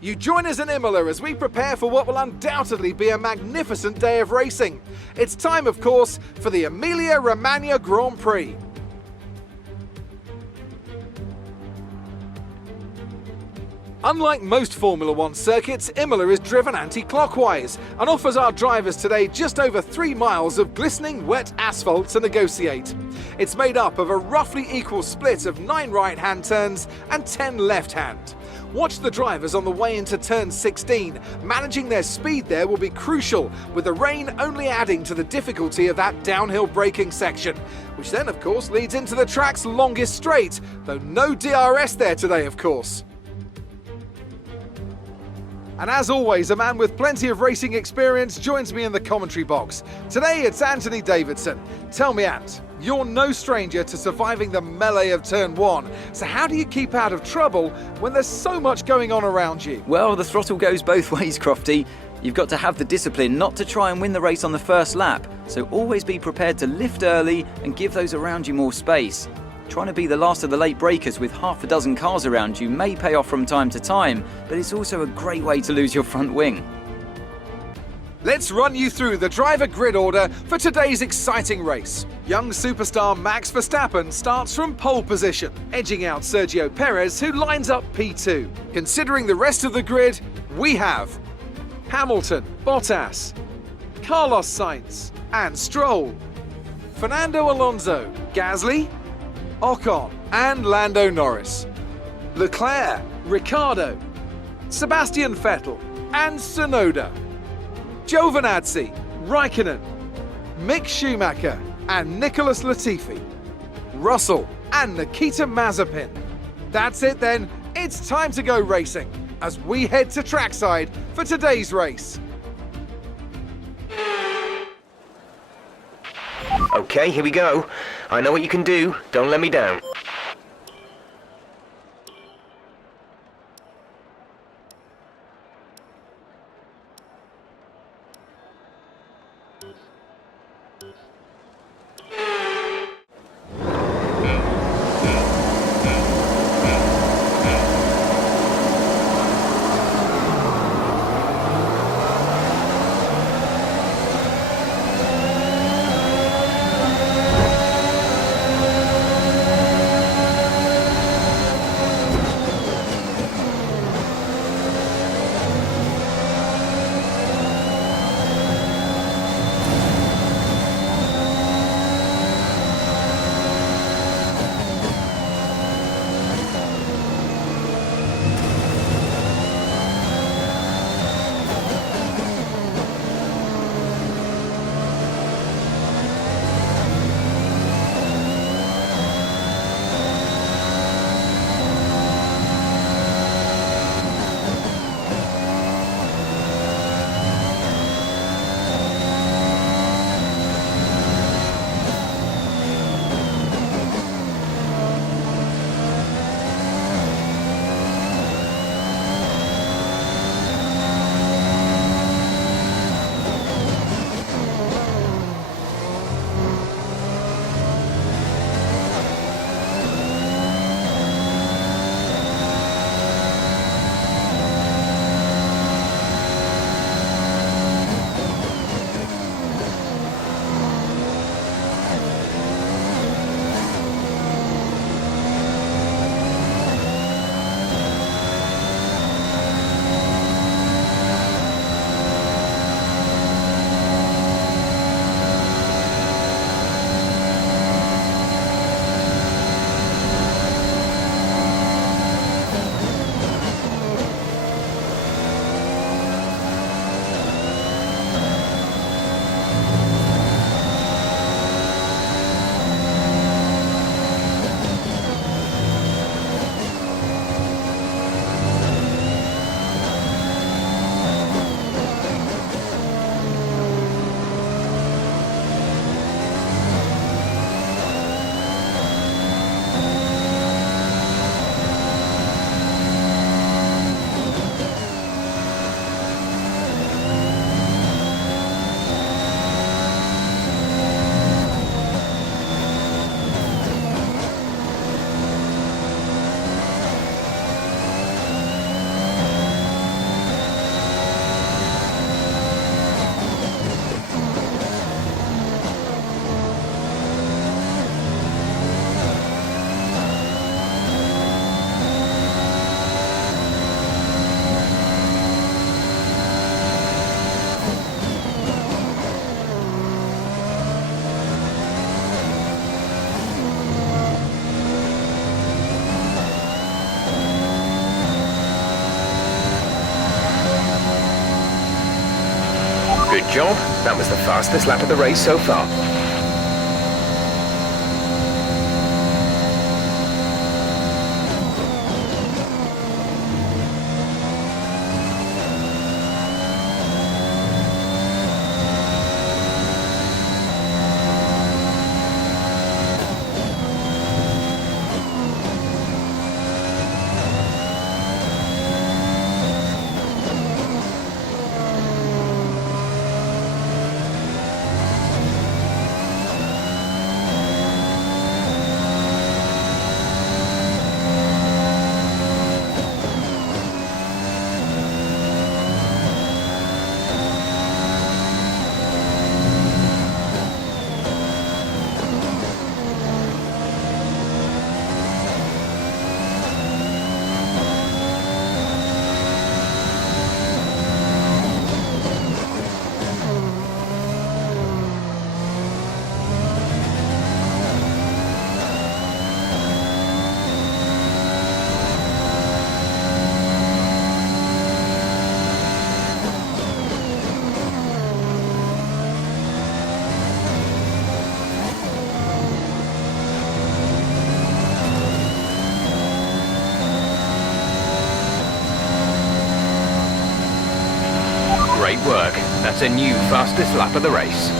You join us in Imola as we prepare for what will undoubtedly be a magnificent day of racing. It's time, of course, for the Emilia-Romagna Grand Prix. Unlike most Formula One circuits, Imola is driven anti-clockwise and offers our drivers today just over 3 miles of glistening wet asphalt to negotiate. It's made up of a roughly equal split of 9 right-hand turns and 10 left-hand. Watch the drivers on the way into turn 16. Managing their speed there will be crucial, with the rain only adding to the difficulty of that downhill braking section, which then of course leads into the track's longest straight, though no DRS there today of course. And as always, a man with plenty of racing experience joins me in the commentary box. Today it's Anthony Davidson. Tell me, Ant, you're no stranger to surviving the melee of turn 1. So how do you keep out of trouble when there's so much going on around you? Well, the throttle goes both ways, Crofty. You've got to have the discipline not to try and win the race on the first lap. So always be prepared to lift early and give those around you more space. Trying to be the last of the late breakers with half a dozen cars around you may pay off from time to time, but it's also a great way to lose your front wing. Let's run you through the driver grid order for today's exciting race. Young superstar Max Verstappen starts from pole position, edging out Sergio Perez, who lines up P2. Considering the rest of the grid, we have Hamilton, Bottas, Carlos Sainz and Stroll, Fernando Alonso, Gasly, Ocon and Lando Norris, Leclerc, Ricciardo, Sebastian Vettel and Tsunoda, Giovinazzi, Raikkonen, Mick Schumacher and Nicholas Latifi, Russell and Nikita Mazepin. That's it then, it's time to go racing as we head to trackside for today's race. Okay, here we go. I know what you can do. Don't let me down. job. That was the fastest lap of the race so far. Great work. That's a new fastest lap of the race.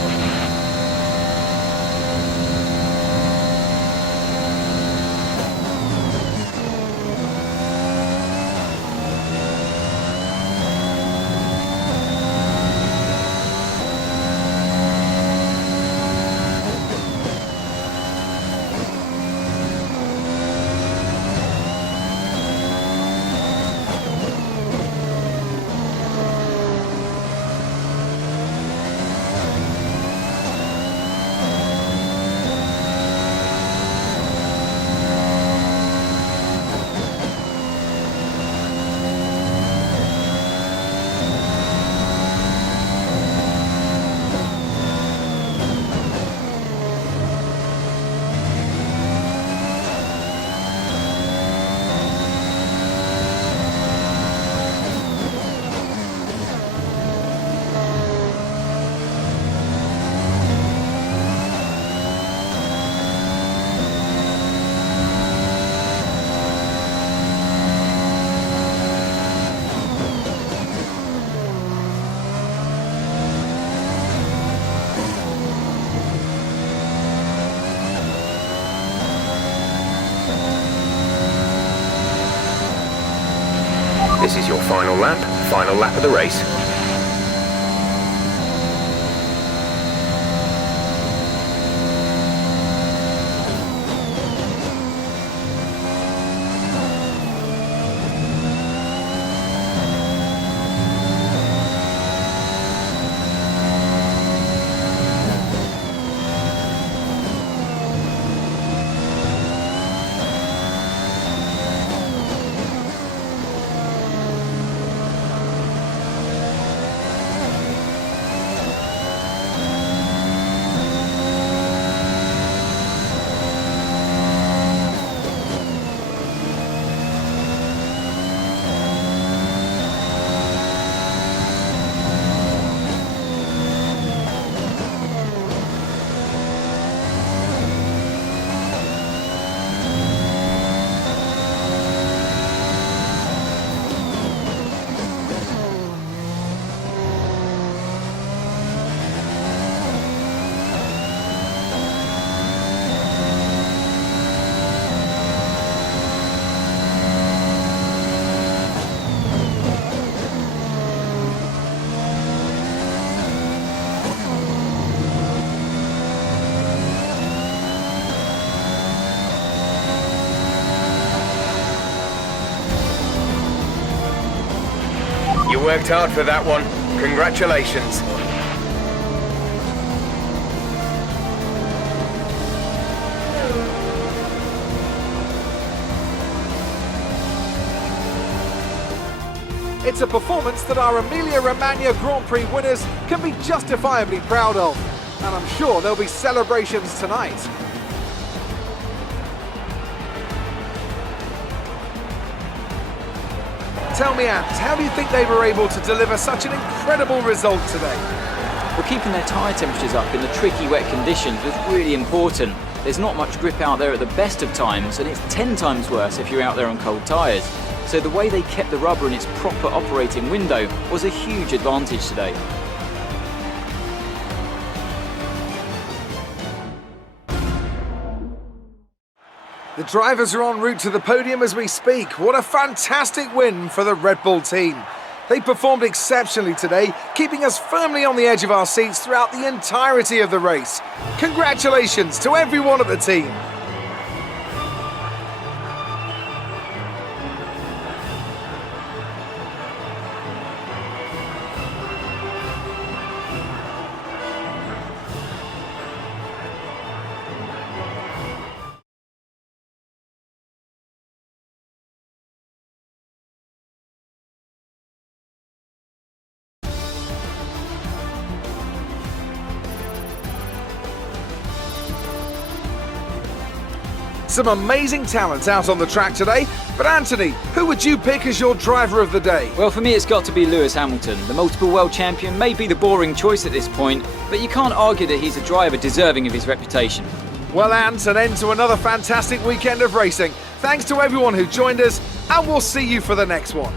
This is your final lap of the race. You worked hard for that one. Congratulations. It's a performance that our Emilia-Romagna Grand Prix winners can be justifiably proud of. And I'm sure there'll be celebrations tonight. Tell me, Ant, how do you think they were able to deliver such an incredible result today? Well, keeping their tyre temperatures up in the tricky wet conditions was really important. There's not much grip out there at the best of times, and it's 10 times worse if you're out there on cold tyres. So the way they kept the rubber in its proper operating window was a huge advantage today. The drivers are en route to the podium as we speak. What a fantastic win for the Red Bull team. They performed exceptionally today, keeping us firmly on the edge of our seats throughout the entirety of the race. Congratulations to everyone at the team. Some amazing talents out on the track today, but Anthony, who would you pick as your driver of the day? Well, for me it's got to be Lewis Hamilton. The multiple world champion may be the boring choice at this point, but you can't argue that he's a driver deserving of his reputation. Well, Ant, an end to another fantastic weekend of racing. Thanks to everyone who joined us, and we'll see you for the next one.